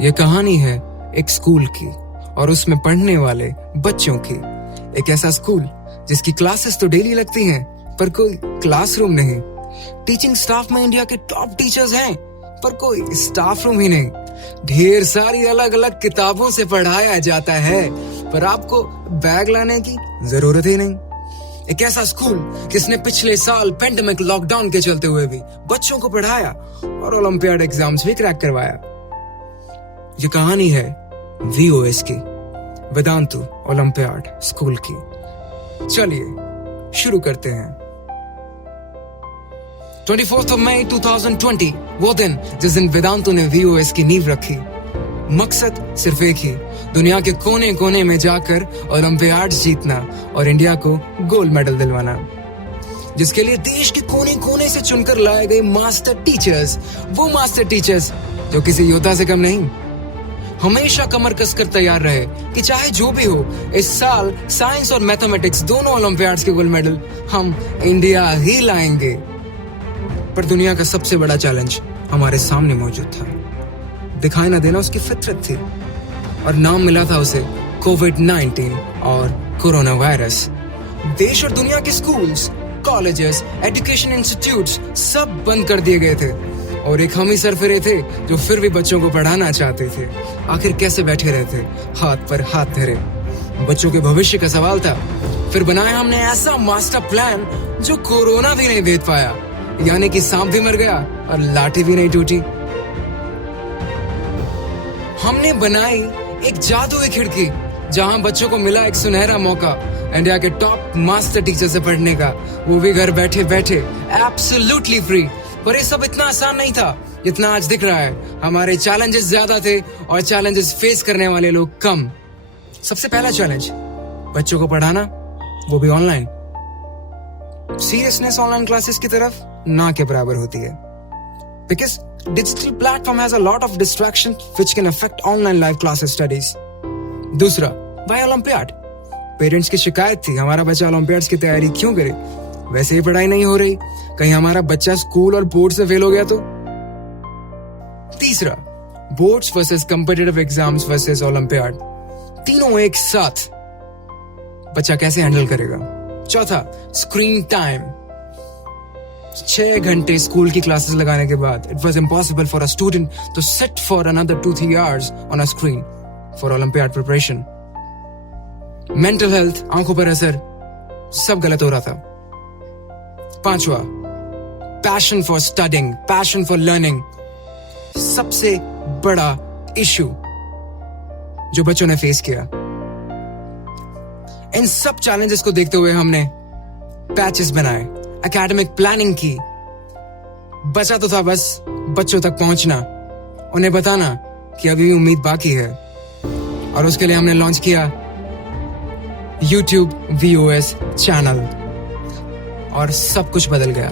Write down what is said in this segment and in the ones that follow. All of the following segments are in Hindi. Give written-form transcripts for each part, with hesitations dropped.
ये कहानी है एक स्कूल की और उसमें पढ़ने वाले बच्चों की। एक ऐसा स्कूल जिसकी क्लासेस तो डेली लगती हैं पर कोई क्लासरूम नहीं। टीचिंग स्टाफ में इंडिया के टॉप टीचर्स हैं पर कोई स्टाफ रूम ही नहीं। ढेर सारी अलग अलग किताबों से पढ़ाया जाता है पर आपको बैग लाने की जरूरत ही नहीं। एक ऐसा स्कूल जिसने पिछले साल पेंडेमिक लॉकडाउन के चलते हुए भी बच्चों को पढ़ाया और ओलंपियाड एग्जाम्स भी क्रैक करवाया। ये कहानी है VOS की, वेदांतु ओलंपियाड स्कूल की। चलिए शुरू करते हैं। 24 मई 2020 वो दिन जिस दिन वेदांतु ने VOS की नींव रखी। मकसद सिर्फ एक ही, दुनिया के कोने कोने में जाकर ओलंपियाड जीतना और इंडिया को गोल्ड मेडल दिलवाना, जिसके लिए देश के कोने कोने से चुनकर लाए गए मास्टर टीचर्स, वो मास्टर टीचर्स जो किसी योद्धा से कम नहीं, हमेशा कमर कसकर तैयार रहे कि चाहे जो भी हो इस साल साइंस और मैथमेटिक्स दोनों ओलंपियाड्स के गोल्ड मेडल हम इंडिया ही लाएंगे। पर दुनिया का सबसे बड़ा चैलेंज हमारे सामने मौजूद था। दिखाई ना देना उसकी फितरत थी और नाम मिला था उसे कोविड-19 और कोरोना वायरस। देश और दुनिया के स्कूल्स, कॉलेजेस, एजुकेशन इंस्टीट्यूट्स सब बंद कर दिए गए थे और एक हम ही सरफिरे थे जो फिर भी बच्चों को पढ़ाना चाहते थे। आखिर कैसे बैठे रहते हाथ पर हाथ धरे? बच्चों के भविष्य का सवाल था। फिर बनाया हमने ऐसा मास्टर प्लान जो कोरोना भी नहीं भेद पाया, यानी कि सांप भी मर गया और लाठी भी नहीं टूटी। हमने बनाई एक जादुई खिड़की जहां बच्चों को मिला एक सुनहरा मौका इंडिया के टॉप मास्टर टीचर से पढ़ने का, वो भी घर बैठे बैठे एब्सोल्युटली फ्री। पर ये सब इतना आसान नहीं था जितना आज दिख रहा है। हमारे चैलेंजेस ज्यादा थे और चैलेंजेस फेस करने वाले लोग कम। सबसे पहला चैलेंज, बच्चों को पढ़ाना, वो भी ऑनलाइन। सीरियसनेस ऑनलाइन क्लासेस की तरफ ना के बराबर होती है, because digital platform has a lot of distraction which can affect online live classes studies. दूसरा, why Olympiad? पेरेंट्स की शिकायत थी हमारा बच्चा ओलंपियाड्स की तैयारी क्यों करे, वैसे ही पढ़ाई नहीं हो रही, कहीं हमारा बच्चा स्कूल और बोर्ड से फेल हो गया तो। तीसरा, boards versus competitive exams versus olympiad, तीनों एक साथ बच्चा कैसे हैंडल करेगा। चौथा, स्क्रीन टाइम। 6 घंटे स्कूल की क्लासेस लगाने के बाद it was impossible for a student to sit for another 2-3 hours on a screen for Olympiad preparation. Mental health, आंखों पर असर, सब गलत हो रहा था। पांचवा, passion for studying, passion for learning, सबसे बड़ा इशू जो बच्चों ने फेस किया। इन सब चैलेंजेस को देखते हुए हमने पैचेस बनाए, एकेडमिक प्लानिंग की। बचा तो था बस बच्चों तक पहुंचना, उन्हें बताना कि अभी भी उम्मीद बाकी है। और उसके लिए हमने लॉन्च किया YouTube VOS चैनल और सब कुछ बदल गया।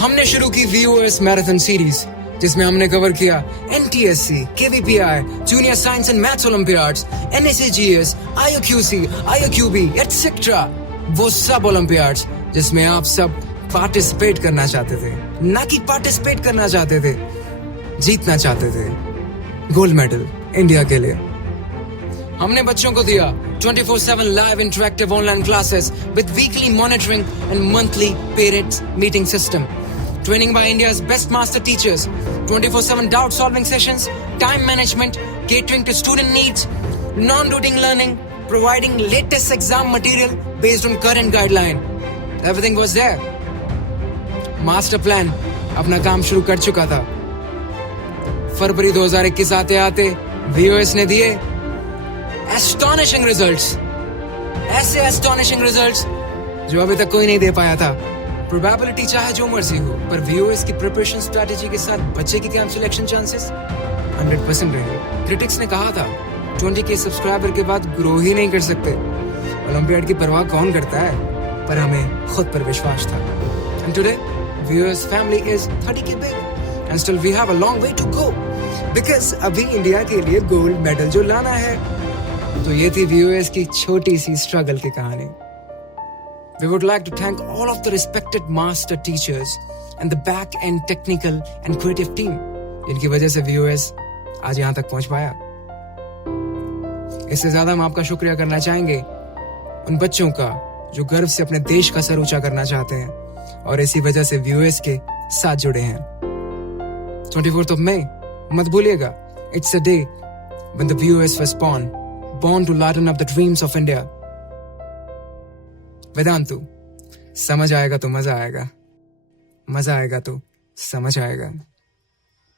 हमने शुरू की VOS मैराथन सीरीज जिसमें हमने कवर किया NTSC, KVPI, junior science and maths Olympiads, NSAGS, IOQC, IOQB etcetera, वो सब ओलंपियाड्स जिसमें आप सब पार्टिसिपेट करना चाहते थे, ना कि पार्टिसिपेट करना चाहते थे, जीतना चाहते थे गोल्ड मेडल इंडिया के लिए। हमने बच्चों को दिया 24/7 live interactive online classes with weekly monitoring and monthly parents meeting system, training by India's best master teachers, 24/7 doubt solving sessions, time management, catering to student needs, non-routine learning, providing latest exam material based on current guideline. Everything was there. Master plan अपना काम शुरू कर चुका था। फरवरी 2021 आते आते VOS ने दिए एस्टोनिशिंग रिजल्ट्स, ऐसे एस्टोनिशिंग रिजल्ट्स जो अभी तक कोई नहीं दे पाया था। प्रोबेबिलिटी चाहे जो मर्जी हो, पर VOS की प्रिपरेशन स्ट्रेटेजी के साथ बच्चे की कैंप सिलेक्शन चांसेस 100% रहे। क्रिटिक्स ने कहा था 20K सब्सक्राइबर के बाद ग्रो ही नहीं कर सकते, ओलंपियाड की परवाह कौन करता है, पर हमें खुद पर विश्वास था। And today, VOS family is 30K big and still we have a long way to go because अभी इंडिया के लिए गोल्ड मेडल जो लाना है। तो ये थी VOS की छोटी सी स्ट्रगल की कहानी। We would like to thank all of the respected master teachers and the back-end technical and creative team, जिनकी वजह से VOS आज यहां तक पहुंच पाया। इससे ज्यादा हम आपका शुक्रिया करना चाहेंगे उन बच्चों का जो गर्व से अपने देश का सर ऊंचा करना चाहते हैं और इसी वजह से व्यूएस के साथ जुड़े हैं। 24th of May, मत भूलिएगा, it's a day when the VOS was born to lighten up the dreams of India. Vedantu, समझ आएगा तो मजा आएगा, मजा आएगा तो समझ आएगा।